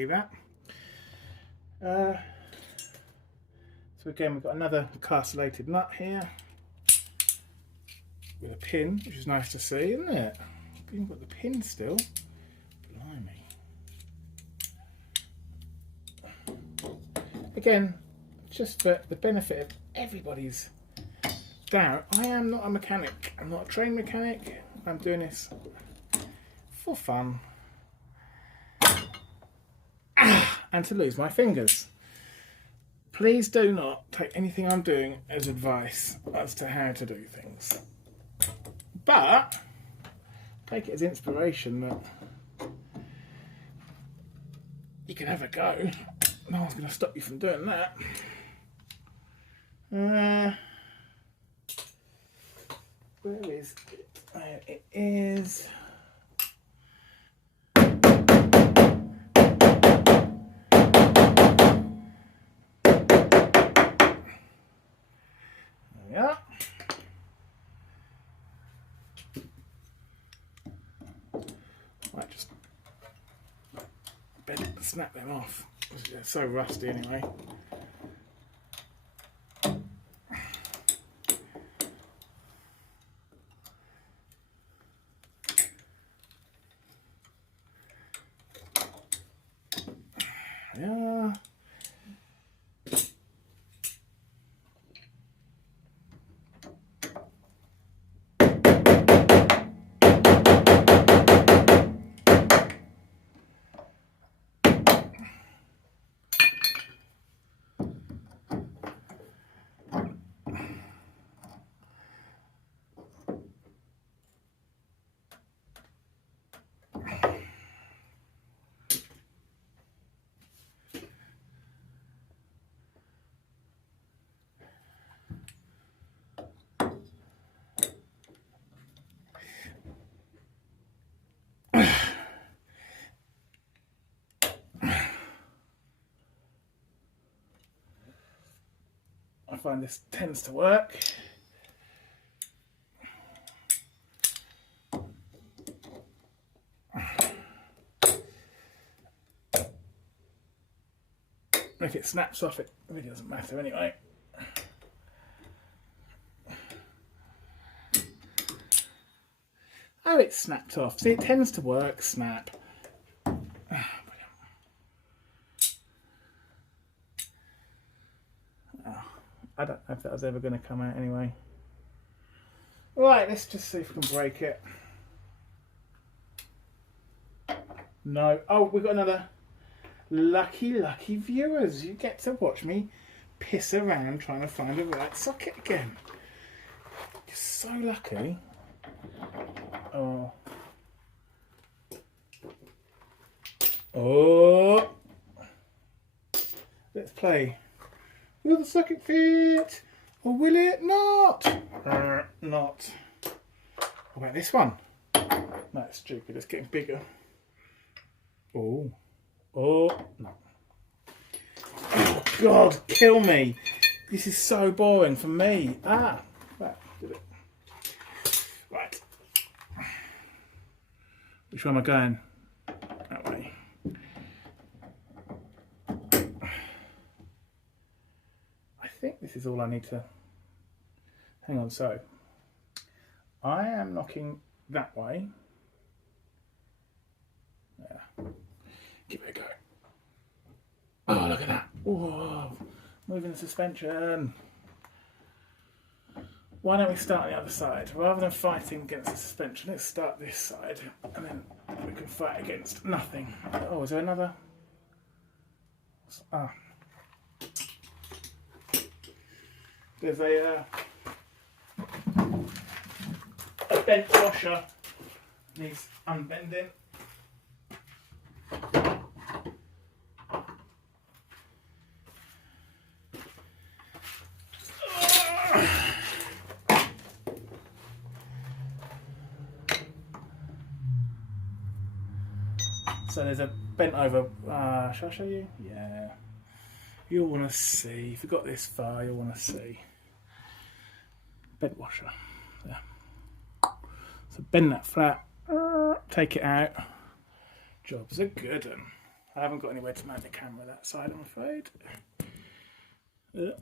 see that. So again, we've got another castellated nut here with a pin, which is nice to see, isn't it? You've got the pin still. Blimey. Again, just for the benefit of everybody's doubt, I am not a mechanic. I'm not a trained mechanic. I'm doing this for fun. And to lose my fingers. Please do not take anything I'm doing as advice as to how to do things. But take it as inspiration that you can have a go. No one's going to stop you from doing that. Where is it? There it is. There we are. Right, just snap them off. They're so rusty anyway. Yeah. I find this tends to work. If it snaps off, it really doesn't matter anyway. Oh, it snapped off. See, it tends to work, snap. I don't know if that was ever going to come out anyway. Right, let's just see if we can break it. No. Oh, we've got another. Lucky viewers. You get to watch me piss around trying to find the right socket again. You're so lucky. Oh. Oh. Let's play. Will the socket fit? Or will it not? Not. What about this one? No, it's stupid. It's getting bigger. Oh. Oh. No. Oh, God, kill me. This is so boring for me. Ah. Right, did it. Right. Which way am I going? That way. I think this is all I need to... Hang on, so... I am knocking that way. Yeah. Give it a go. Oh, look at that. Whoa. Moving the suspension. Why don't we start on the other side? Rather than fighting against the suspension, let's start this side. And then we can fight against nothing. Oh, is there another? Ah. There's a bent washer. Needs unbending. So there's a bent over, shall I show you? Yeah. You'll want to see, if you got this far, you'll want to see. Bent washer. Yeah. So bend that flat, take it out. Job's a good one. I haven't got anywhere to mount the camera that side, I'm afraid. Yeah.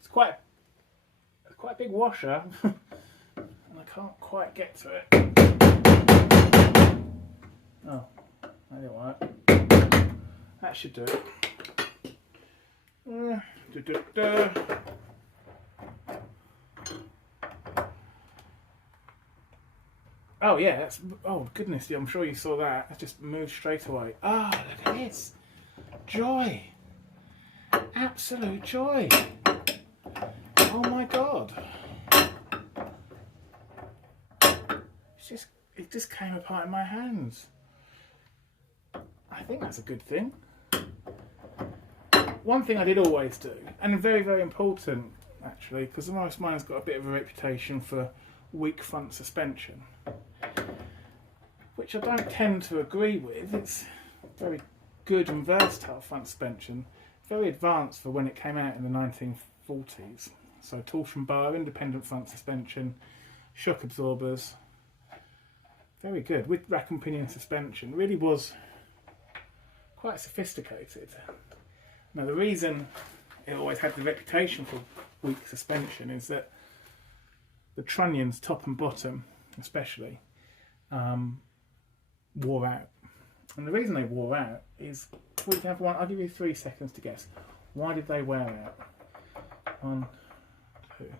It's quite a big washer, and I can't quite get to it. Oh, that didn't work. That should do it. Oh yeah, that's, oh goodness, I'm sure you saw that. That just moved straight away. Ah, oh, look at this. Joy. Absolute joy. Oh my God. It just came apart in my hands. I think that's a good thing. One thing I did always do, and very, very important actually, because most mine's got a bit of a reputation for weak front suspension, which I don't tend to agree with. It's very good and versatile front suspension, very advanced for when it came out in the 1940s. So torsion bar, independent front suspension, shock absorbers, very good, with rack and pinion suspension. Really was quite sophisticated. Now the reason it always had the reputation for weak suspension is that the trunnions, top and bottom especially, wore out. And the reason they wore out is, we can have one, I'll give you 3 seconds to guess. Why did they wear out? 1, 2,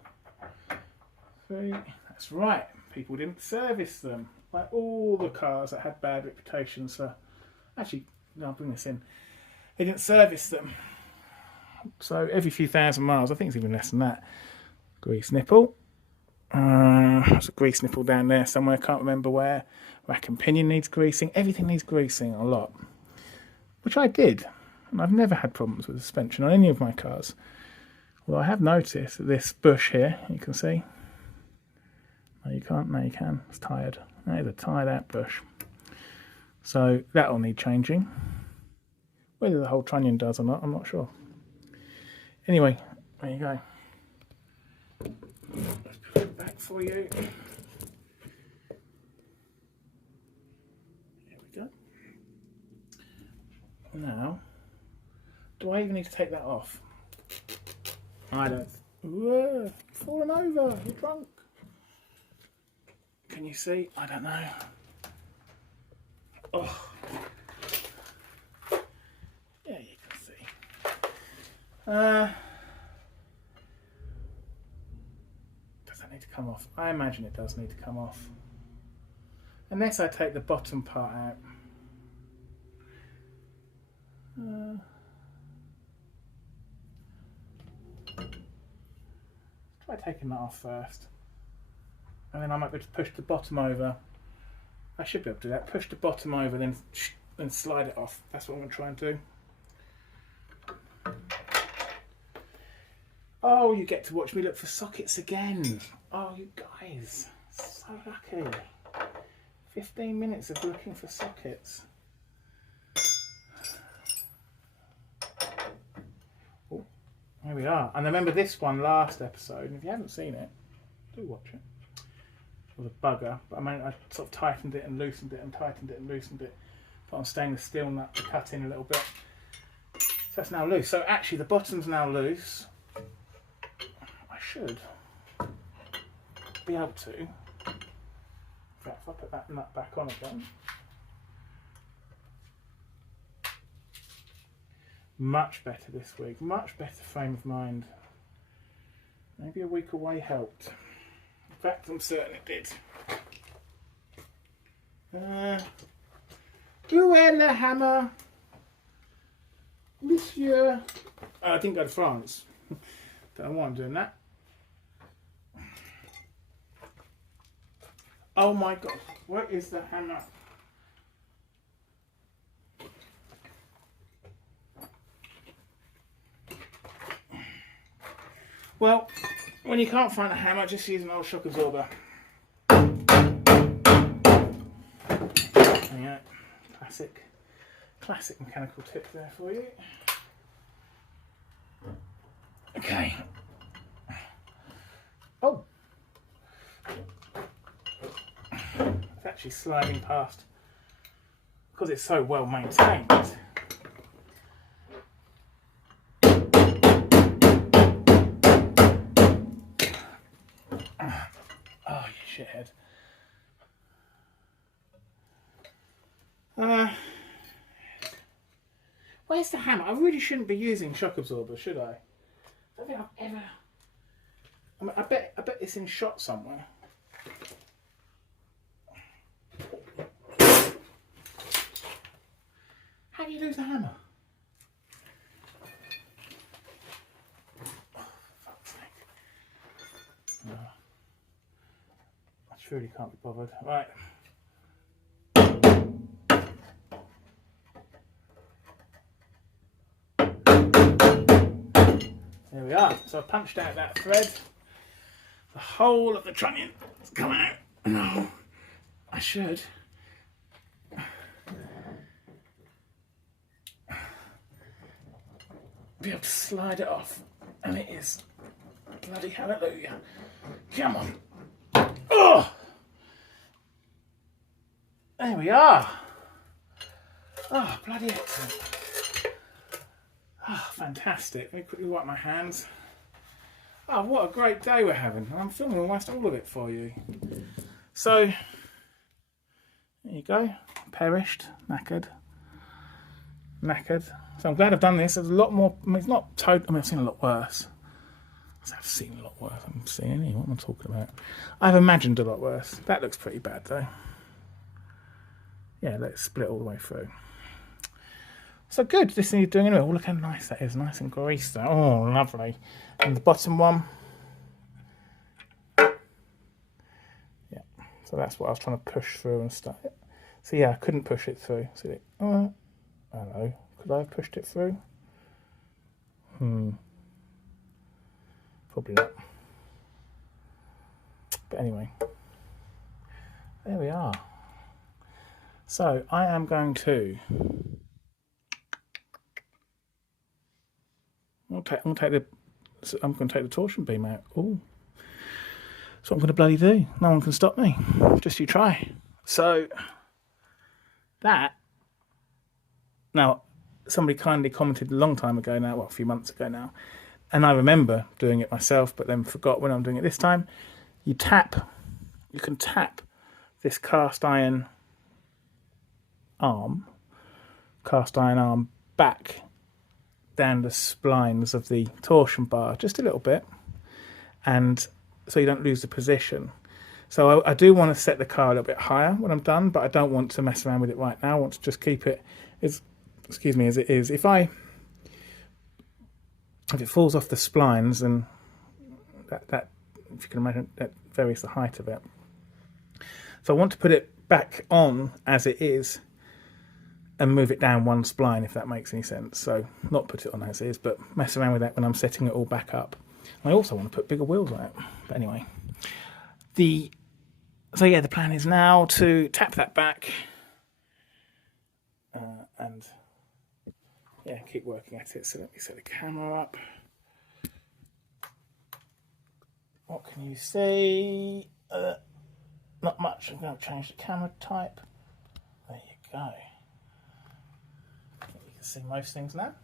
3. That's right, people didn't service them. Like all the cars that had bad reputations for, actually, no, I'll bring this in. They didn't service them. So every few thousand miles, I think it's even less than that, grease nipple. There's a grease nipple down there somewhere, can't remember where. Rack and pinion needs greasing. Everything needs greasing a lot, which I did. And I've never had problems with the suspension on any of my cars. Well, I have noticed that this bush here, you can see. No, you can't. No, you can. It's tired. That is a tired out bush. So that'll need changing. Whether the whole trunnion does or not, I'm not sure. Anyway, there you go. Let's put it back for you. There we go. Now, do I even need to take that off? I don't. Whoa, you've fallen over. You're drunk. Can you see? I don't know. Oh. Yeah, you can see. Does that need to come off? I imagine it does need to come off. Unless I take the bottom part out. Try taking that off first. And then I might be able to push the bottom over. I should be able to do that. Push the bottom over, then slide it off. That's what I'm going to try and do. Oh, you get to watch me look for sockets again. Oh, you guys, so lucky. 15 minutes of looking for sockets. Oh, here we are. And I remember this one last episode, and if you haven't seen it, do watch it. It was a bugger, but I sort of tightened it and loosened it and tightened it and loosened it. Put on stainless steel nut to cut in a little bit. So that's now loose. So actually the bottom's now loose. I should be able to, in fact, if I put that nut back on again, Much better this week, much better frame of mind. Maybe a week away helped. In fact, I'm certain it did. Où est le hammer? Monsieur. Oh, I didn't go to France. Don't know why I'm doing that. Oh my god, where is the hammer? Well, when you can't find a hammer, just use an old shock absorber. Yeah, classic mechanical tip there for you. Okay. Oh, it's actually sliding past because it's so well maintained. Oh, you shithead. Where's the hammer? I really shouldn't be using shock absorbers, should I? I don't think I've ever... I mean, I bet it's in shot somewhere. How do you lose the hammer? Oh, for fuck's sake. No. I truly can't be bothered. Right. There we are. So I punched out that thread. The whole of the trunnion has come out. No, I should. Be able to slide it off. And it is. Bloody hallelujah. Come on. Oh! There we are. Oh, bloody excellent. Oh, fantastic. Let me quickly wipe my hands. Oh, what a great day we're having. I'm filming almost all of it for you. So, there you go. Perished, knackered. So I'm glad I've done this. There's a lot more. I mean, it's not total. I mean, I've seen a lot worse. I've seen a lot worse. I'm seeing any. What am I talking about? I've imagined a lot worse. That looks pretty bad though. Yeah, let's split all the way through. So good, this needs doing anyway. Oh, look how nice that is, nice and greased. Oh, lovely. And the bottom one. Yeah, so that's what I was trying to push through and stuff. So yeah, I couldn't push it through. See, I don't know, could I have pushed it through? Probably not. But anyway, there we are. So I am going to... I'm going to take the torsion beam out. Ooh. That's what I'm going to bloody do. No one can stop me. Just you try. So, that... Now, somebody kindly commented a long time ago now, well, a few months ago now, and I remember doing it myself, but then forgot when I'm doing it this time. You can tap this cast iron arm back down the splines of the torsion bar just a little bit, and so you don't lose the position. So I do want to set the car a little bit higher when I'm done, but I don't want to mess around with it right now. I want to just keep it as it is. If it falls off the splines, then that if you can imagine, that varies the height of it. So I want to put it back on as it is and move it down one spline, if that makes any sense. So not put it on as is, but mess around with that when I'm setting it all back up. I also want to put bigger wheels on it. But anyway, the plan is now to tap that back and yeah, keep working at it. So let me set the camera up. What can you see? Not much. I'm going to change the camera type. There you go. You can see most things now.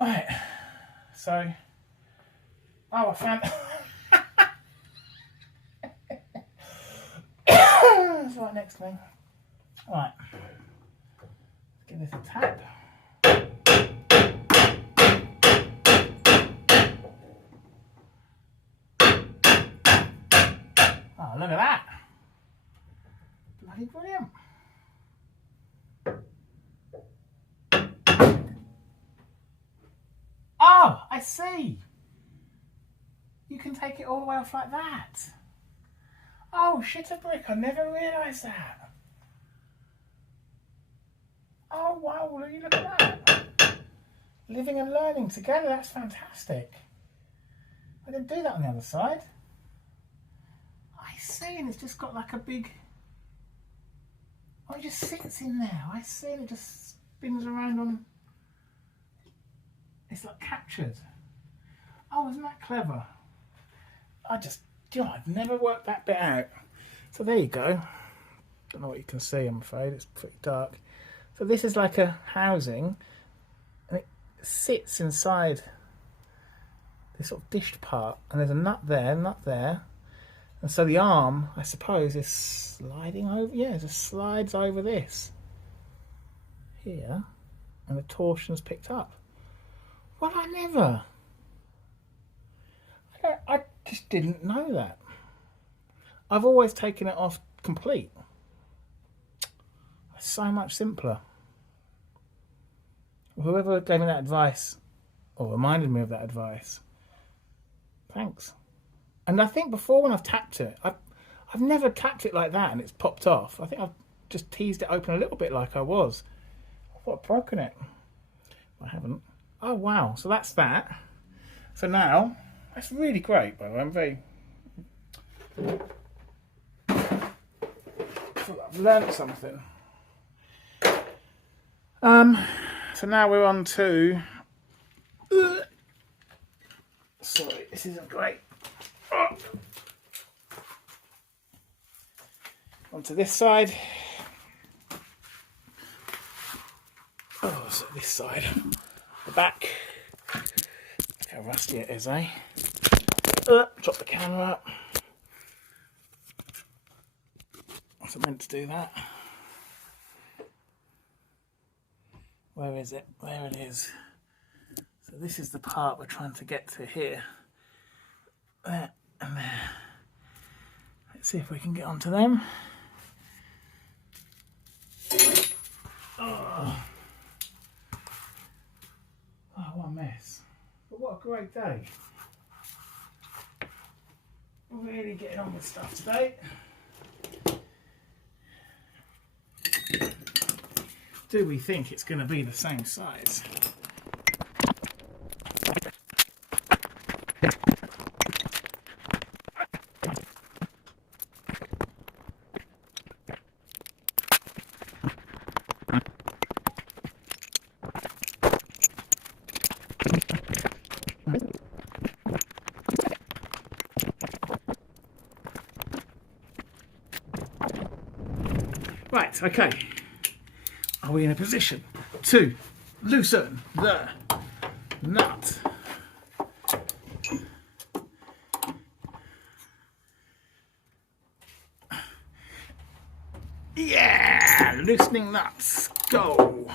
Right. So, I found. It's right next to me. Right. Give this a tap. Oh, look at that. Bloody brilliant. Oh, I see. You can take it all the way off like that. Oh, shit a brick. I never realised that. Oh, wow. Look at that. Living and learning together. That's fantastic. I didn't do that on the other side. I see. And it's just got like a big... Oh, it just sits in there. I see. And it just spins around on... It's like captured. Oh, isn't that clever? I've never worked that bit out. So there you go. Don't know what you can see, I'm afraid. It's pretty dark. So this is like a housing, and it sits inside this sort of dished part. And there's a nut there. And so the arm, I suppose, is sliding over. Yeah, it just slides over this. Here. And the torsion's picked up. Well, I just didn't know that. I've always taken it off complete. It's so much simpler. Whoever gave me that advice, or reminded me of that advice, thanks. And I think before when I've tapped it, I've never tapped it like that and it's popped off. I think I've just teased it open a little bit like I was. I thought I'd broken it. I haven't. Oh wow, so that's that. So now, that's really great by the way, I'm very... I've learnt something. So now we're on to... Sorry, this isn't great. Onto this side. Oh, so this side. The back. Look how rusty it is, eh? Drop the camera up. I wasn't meant to do that. Where is it? There it is. So this is the part we're trying to get to here. There and there. Let's see if we can get onto them. Oh, what a mess. But what a great day. Really getting on with stuff today. Do we think it's going to be the same size? Right, okay. Are we in a position to loosen the nut? Yeah! Loosening nuts. Go!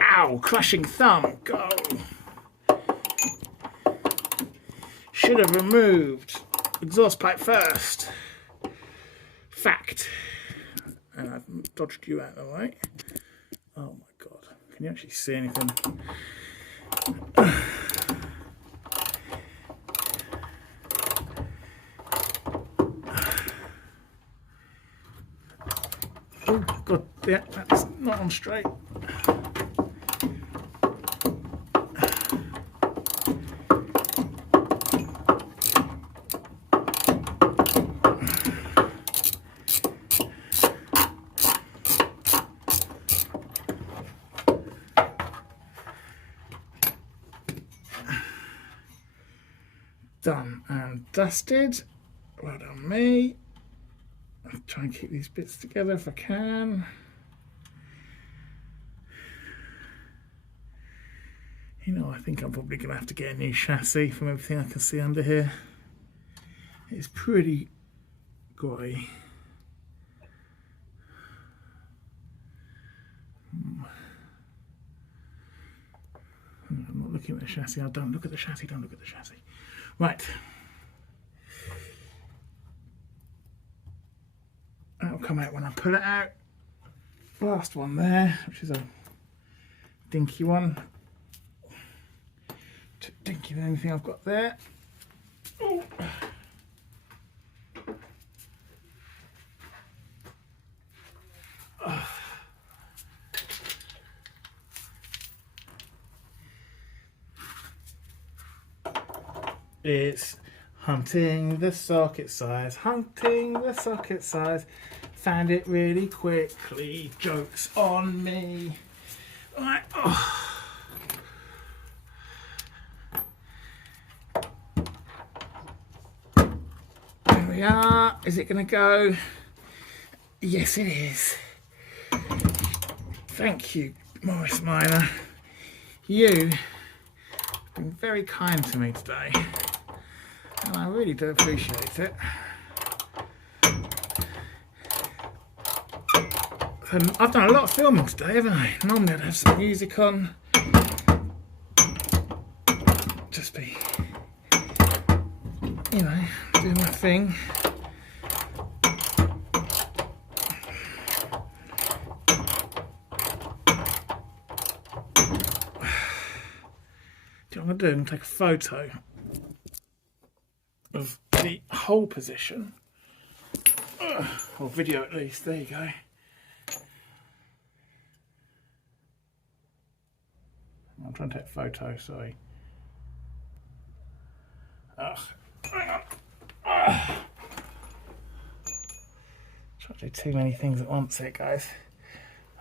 Ow! Crushing thumb. Go! Should have removed exhaust pipe first. Fact. And I've dodged you out of the way. Oh my god. Can you actually see anything? Oh god, yeah, that's not on straight. Done and dusted. Well done me. I'll try and keep these bits together if I can. You know, I think I'm probably going to have to get a new chassis from everything I can see under here. It's pretty grey. I'm not looking at the chassis. I don't look at the chassis, don't look at the chassis. Right. That'll come out when I pull it out. Last one there, which is a dinky one. Too dinky than anything I've got there. Ooh. It's hunting the socket size, hunting the socket size. Found it really quickly. Joke's on me. Right. Oh. There we are. Is it going to go? Yes, it is. Thank you, Morris Minor. You have been very kind to me today, and I really do appreciate it. I've done a lot of filming today, haven't I? Normally I'd have some music on. Just be, you know, doing my thing. What I'm going to do, I'm going to take a photo of the whole position, or video at least. There you go. I'm trying to take a photo, sorry. Ugh, hang on. Try to do too many things at once here, guys.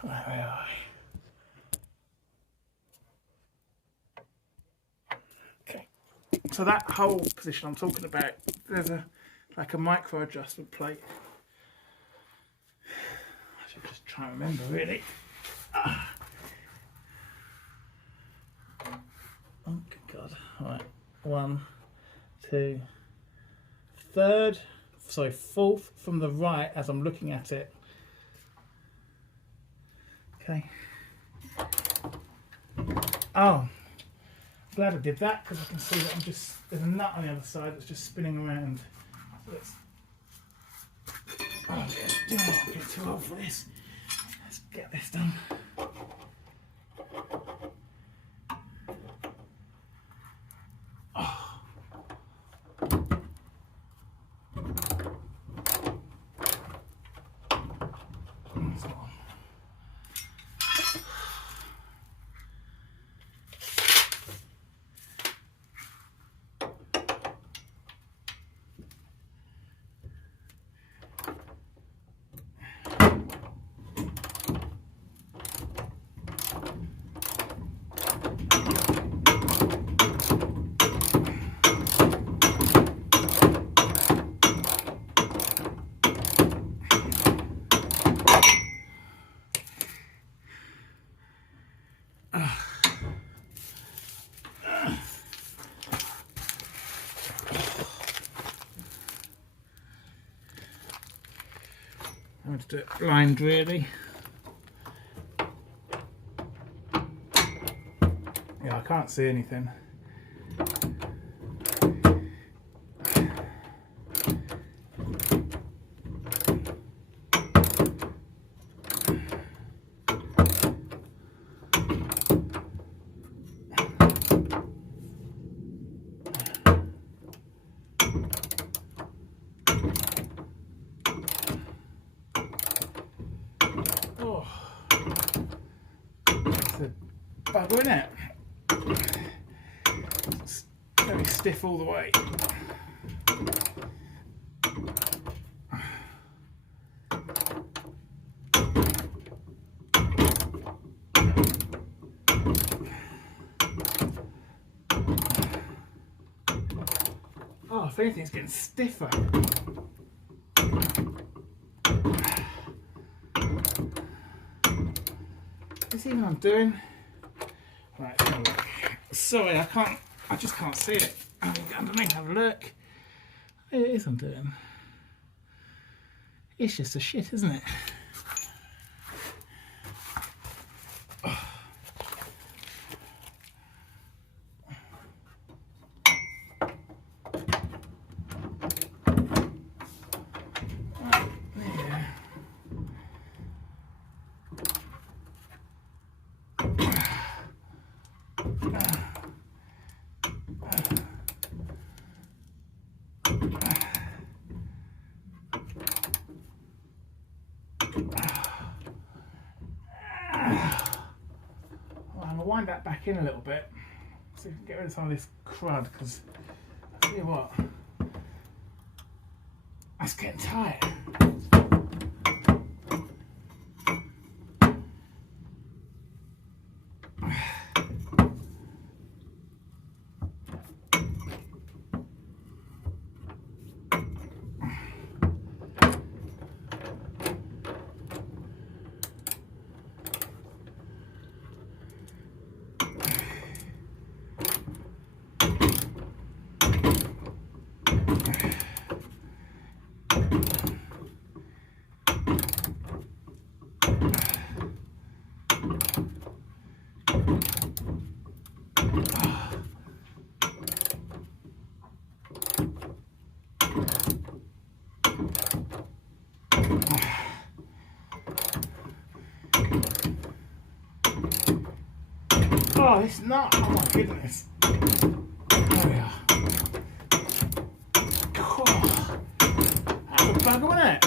Where are we? Okay, so that whole position I'm talking about, there's like a micro adjustment plate. I should just try and remember, really. Oh, good God. Alright, 1, 2, third, sorry, fourth from the right as I'm looking at it. Okay. Oh, glad I did that because I can see that there's a nut on the other side that's just spinning around. Let's, I'm getting too old for this. Let's get this done. I'm going to do it blind, really. Yeah, I can't see anything. Bugger, isn't it? It's very stiff all the way. Oh, if anything, it's getting stiffer. You see what I'm doing? Right, have a look. Sorry, I just can't see it. I'll go underneath, have a look. It is I'm doing. It's just a shit, isn't it? I'm going to wind that back in a little bit so we can get rid of some of this crud, because I'll tell you what, that's getting tight. Oh, it's not. Oh my goodness. There we are. Oh, that's a bugger, wasn't it?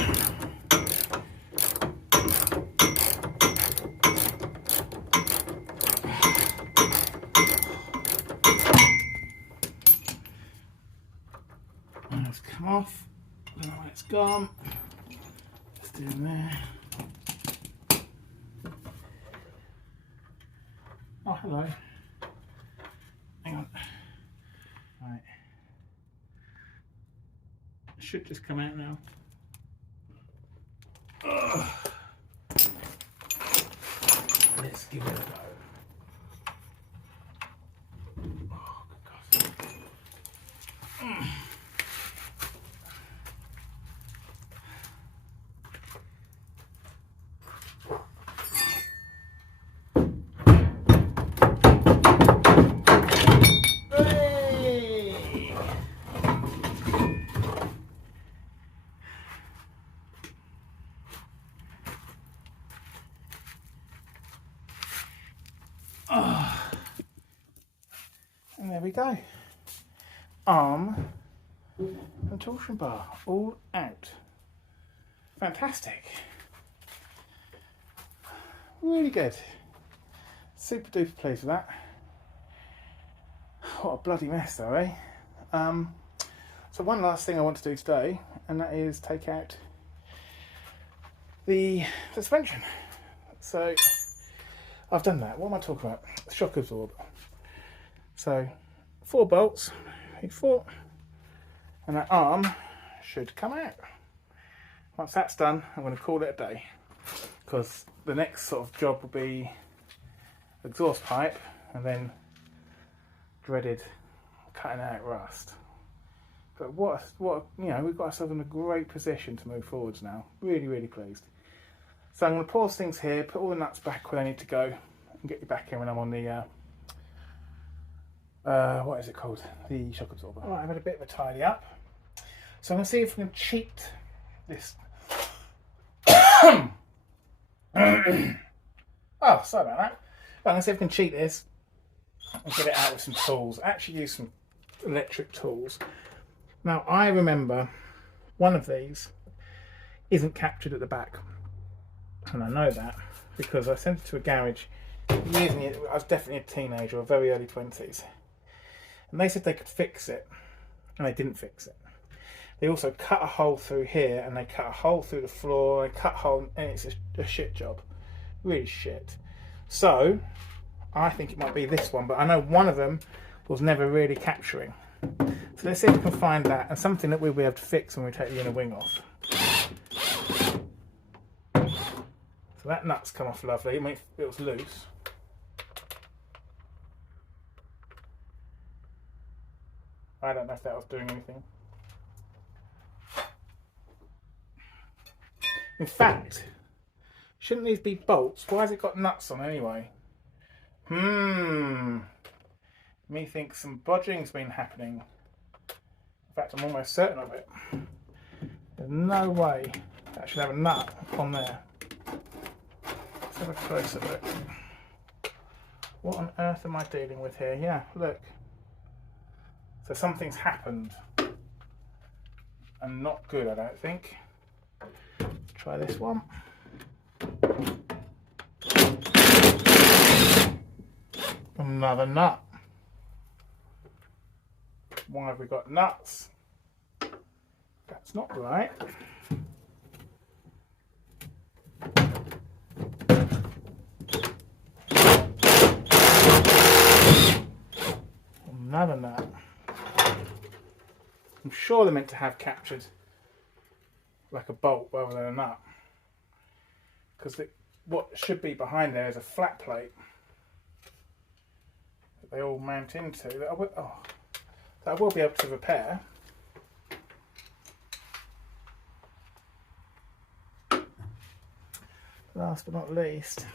And it's come off. I don't know where it's gone. Just in there. Oh, hello. Hang on. Right. It should just come out now. Ugh. Let's give it a go. Oh, good God. And there we go. Arm and torsion bar all out. Fantastic. Really good. Super duper pleased with that. What a bloody mess though, eh? So one last thing I want to do today, and that is take out the suspension. So I've done that. What am I talking about? Shock absorber. So 4 bolts, 4, and that arm should come out. Once that's done, I'm going to call it a day, because the next sort of job will be exhaust pipe and then dreaded cutting out rust. But what you know, we've got ourselves in a great position to move forwards now. Really, really pleased. So I'm going to pause things here, put all the nuts back where they need to go, and get you back in when I'm on the what is it called? The shock absorber. Alright, I've had a bit of a tidy up. So I'm going to see if we can cheat this. Oh, sorry about that. I'm going to see if we can cheat this and get it out with some tools. Actually use some electric tools. Now I remember one of these isn't captured at the back. And I know that because I sent it to a garage years and years. I was definitely a teenager or very early 20s. And they said they could fix it, and they didn't fix it. They also cut a hole through here, and they cut a hole through the floor, they cut a hole, and it's a shit job. Really shit. So, I think it might be this one, but I know one of them was never really capturing. So let's see if we can find that, and something that we'll be able to fix when we take the inner wing off. So that nut's come off lovely. I mean, it was loose. I don't know if that was doing anything. In fact, shouldn't these be bolts? Why has it got nuts on anyway? Me think some bodging's been happening. In fact, I'm almost certain of it. There's no way that should have a nut on there. Let's have a closer look. What on earth am I dealing with here? Yeah, look. So something's happened. And not good, I don't think. Try this one. Another nut. Why have we got nuts? That's not right. Another nut. I'm sure they're meant to have captured like a bolt rather than a nut, because what should be behind there is a flat plate that they all mount into that I will be able to repair. Last but not least,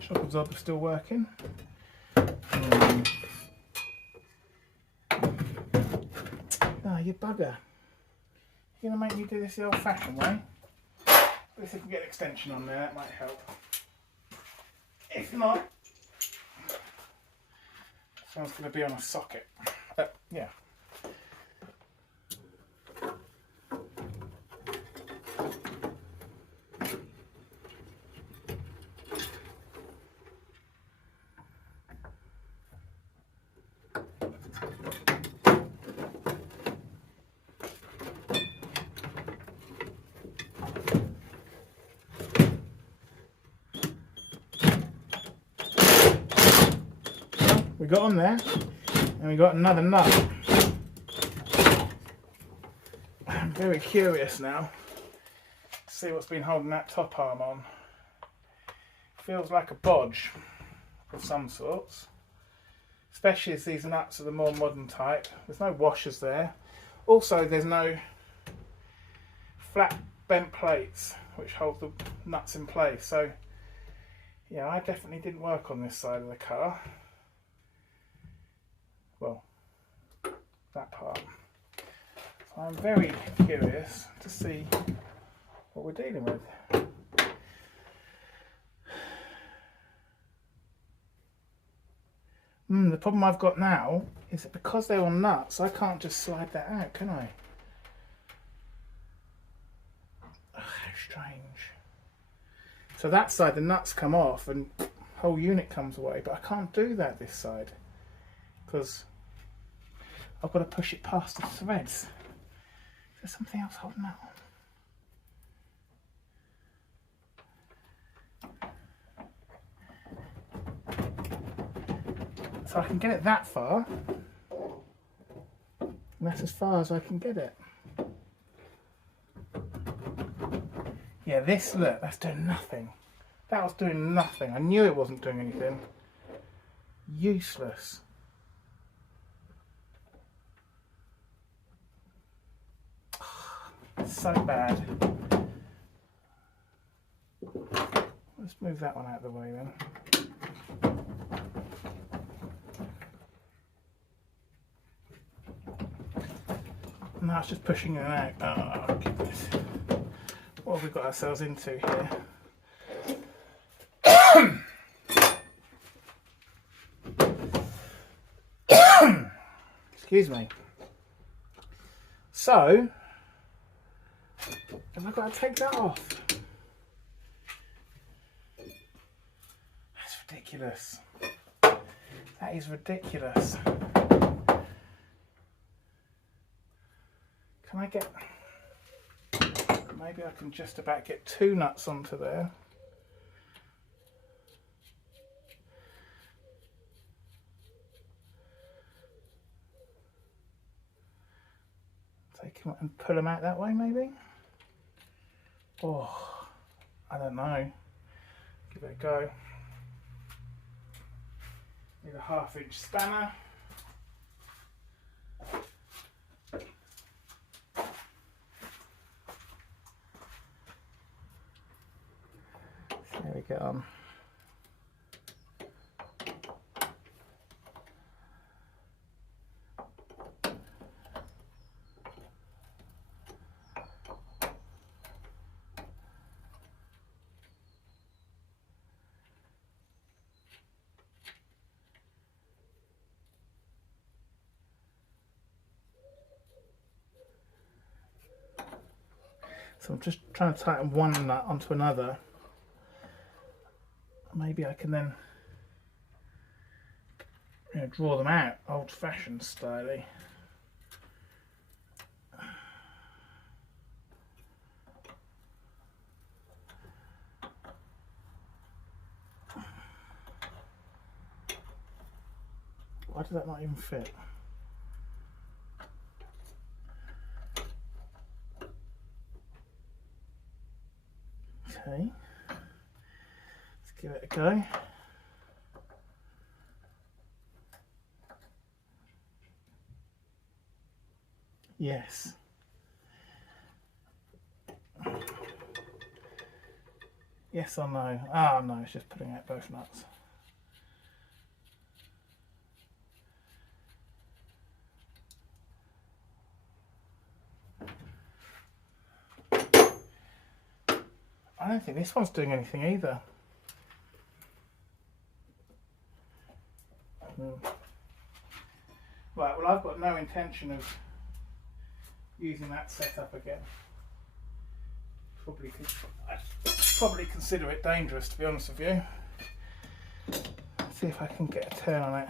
shock absorber still working. Ah, you bugger. You're going to make me do this the old fashioned way? At least if we can get an extension on there, that might help. If not, this one's going to be on a socket. Yeah. We got on there, and we got another nut. I'm very curious now to see what's been holding that top arm on. Feels like a bodge of some sorts, especially as these nuts are the more modern type. There's no washers there. Also, there's no flat bent plates which hold the nuts in place. So, yeah, I definitely didn't work on this side of the car. Well, that part. So I'm very curious to see what we're dealing with. The problem I've got now is that because they're on nuts, I can't just slide that out, can I? Oh, how strange. So that side, the nuts come off and the whole unit comes away, but I can't do that this side, because I've got to push it past the threads. There's something else holding that on. So I can get it that far, and that's as far as I can get it. Yeah, this, look, that's doing nothing. That was doing nothing. I knew it wasn't doing anything. Useless. So bad. Let's move that one out of the way then. Now it's just pushing it out. Oh goodness. What have we got ourselves into here? Excuse me. So, have I got to take that off? That's ridiculous. That is ridiculous. Can I get... Maybe I can just about get 2 nuts onto there. Take them and pull them out that way, maybe? Oh, I don't know. Give it a go. Need a 1/2 inch spanner. See how we get on. So I'm just trying to tighten one nut onto another. Maybe I can then draw them out old-fashioned style. Why does that not even fit? Okay, let's give it a go. Yes. Yes or no? Ah, no, it's just putting out both nuts. I don't think this one's doing anything either. Right, well, I've got no intention of using that setup again. I'd probably consider it dangerous, to be honest with you. Let's see if I can get a turn on it.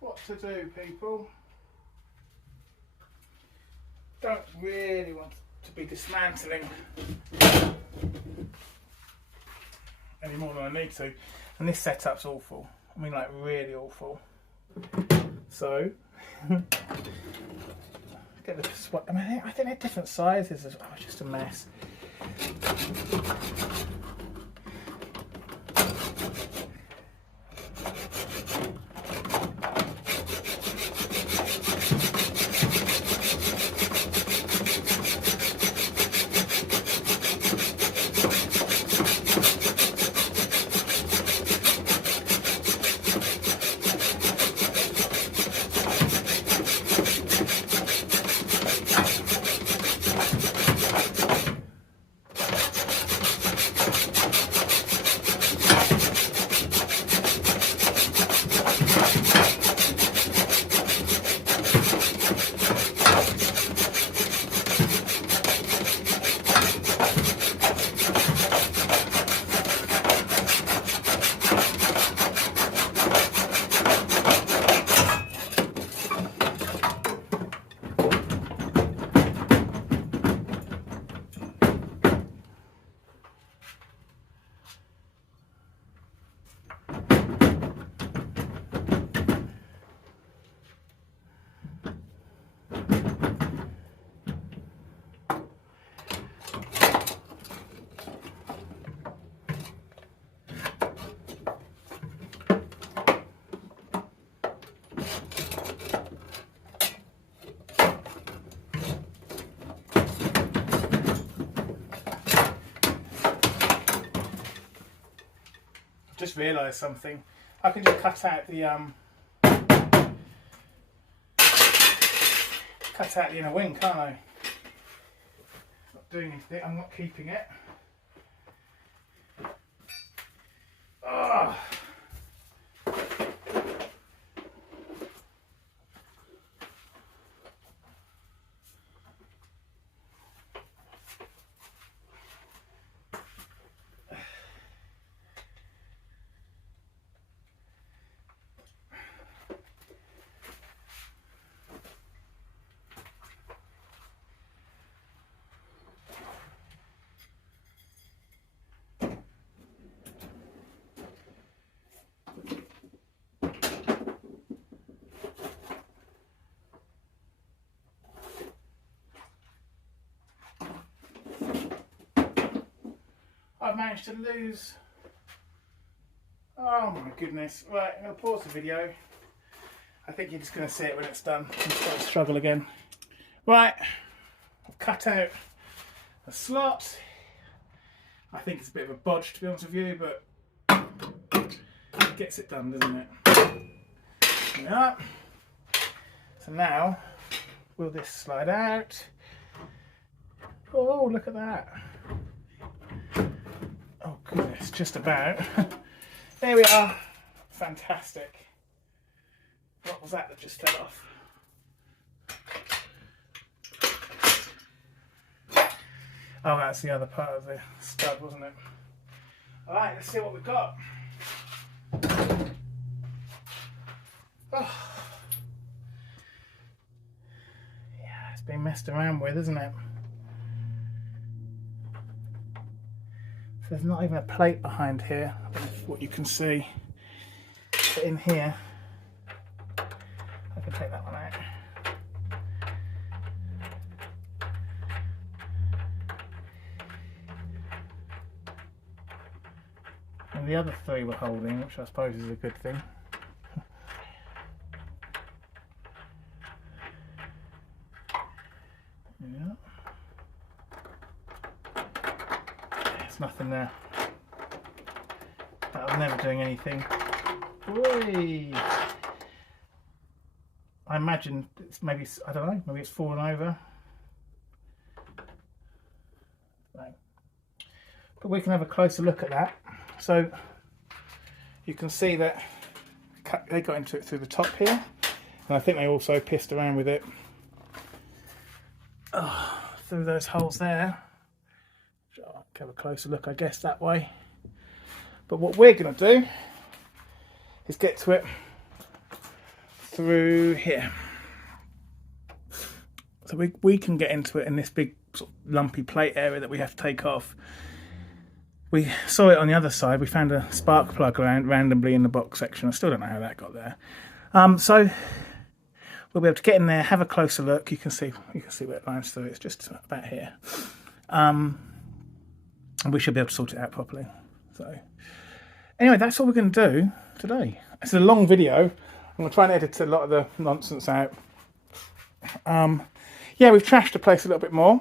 What to do, people? Don't really want to be dismantling any more than I need to, and this setup's awful. I mean, like, really awful. So get the I mean, I think they're different sizes. Oh, it's just a mess. Just realised something. I can just cut out the inner wing, can't I? Not doing anything. I'm not keeping it. Ugh. I've managed to lose. Oh my goodness. Right, I'm going to pause the video. I think you're just going to see it when it's done and start to struggle again. Right, I've cut out a slot. I think it's a bit of a bodge, to be honest with you, but it gets it done, doesn't it? Yeah. So now, will this slide out? Oh, look at that. Oh goodness, just about. There we are. Fantastic. What was that just fell off? Oh, that's the other part of the stud, wasn't it? Alright, let's see what we've got. Oh. Yeah, it's been messed around with, isn't it? So there's not even a plate behind here, I don't know what you can see. But in here, I can take that one out. And the other three we're holding, which I suppose is a good thing. Yeah. There's nothing there. That was never doing anything. Whee! I imagine it's maybe, I don't know, maybe it's fallen over. No. But we can have a closer look at that. So you can see that they got into it through the top here, and I think they also pissed around with it through those holes there. I'll have a closer look, I guess, that way. But what we're going to do is get to it through here. So we can get into it in this big sort of lumpy plate area that we have to take off. We saw it on the other side. We found a spark plug around randomly in the box section. I still don't know how that got there. So we'll be able to get in there, have a closer look. You can see where it lines through. It's just about here. And we should be able to sort it out properly. So anyway, that's all we're going to do today. It's a long video. I'm going to try and edit a lot of the nonsense out. Yeah, we've trashed the place a little bit more.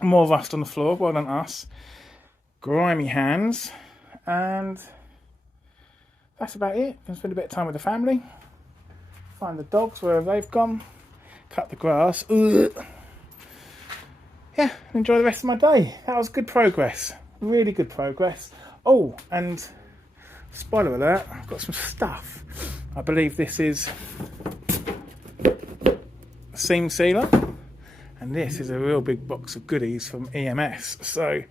More rust on the floor. Well done us. Grimy hands, and that's about it. Gonna spend a bit of time with the family, find the dogs wherever they've gone, cut the grass. Ugh. Yeah, enjoy the rest of my day. That was good progress, really good progress. Oh, and spoiler alert, I've got some stuff. I believe this is a seam sealer, and this is a real big box of goodies from EMS. So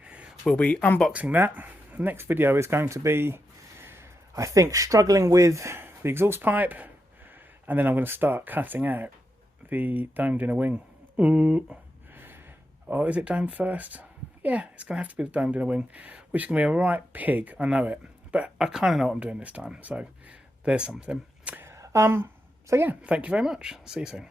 we'll be unboxing that. The next video is going to be, I think, struggling with the exhaust pipe, and then I'm going to start cutting out the domed inner wing. Ooh. Oh, is it domed first? Yeah, it's going to have to be the domed inner wing, which is going to be a right pig, I know it. But I kind of know what I'm doing this time, so there's something. So yeah, thank you very much. See you soon.